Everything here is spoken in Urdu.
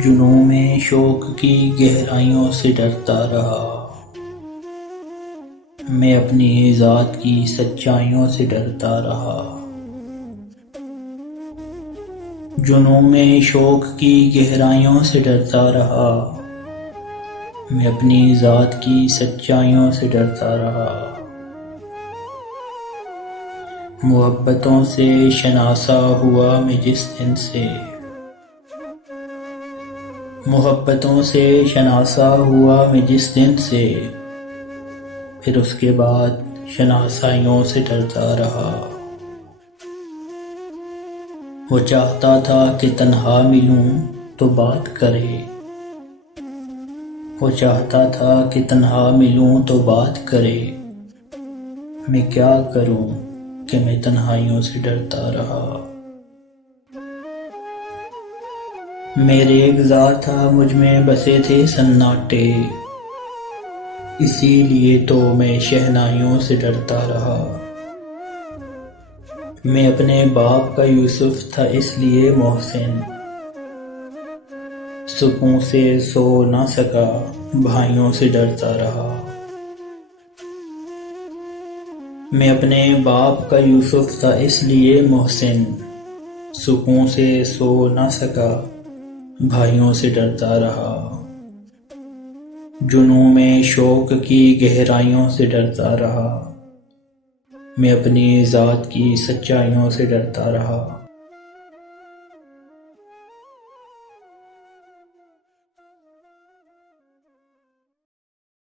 جنوں میں شوق کی گہرائیوں سے ڈرتا رہا، میں اپنی ذات کی سچائیوں سے ڈرتا رہا۔ جنوں میں شوق کی گہرائیوں سے ڈرتا رہا، میں اپنی ذات کی سچائیوں سے ڈرتا رہا۔ محبتوں سے شناسا ہوا میں جس دن سے، محبتوں سے شناسا ہوا میں جس دن سے، پھر اس کے بعد شناسائیوں سے ڈرتا رہا۔ وہ چاہتا تھا کہ تنہا ملوں تو بات کرے، وہ چاہتا تھا کہ تنہا ملوں تو بات کرے، میں کیا کروں کہ میں تنہائیوں سے ڈرتا رہا۔ میرے اغزا تھا مجھ میں بسے تھے سناٹے، اسی لیے تو میں شہنائیوں سے ڈرتا رہا۔ میں اپنے باپ کا یوسف تھا اس لیے محسن، سکون سے سو نہ سکا بھائیوں سے ڈرتا رہا۔ میں اپنے باپ کا یوسف تھا اس لیے محسن، سکون سے سو نہ سکا بھائیوں سے ڈرتا رہا۔ جنوں میں شوق کی گہرائیوں سے ڈرتا رہا، میں اپنی ذات کی سچائیوں سے ڈرتا رہا۔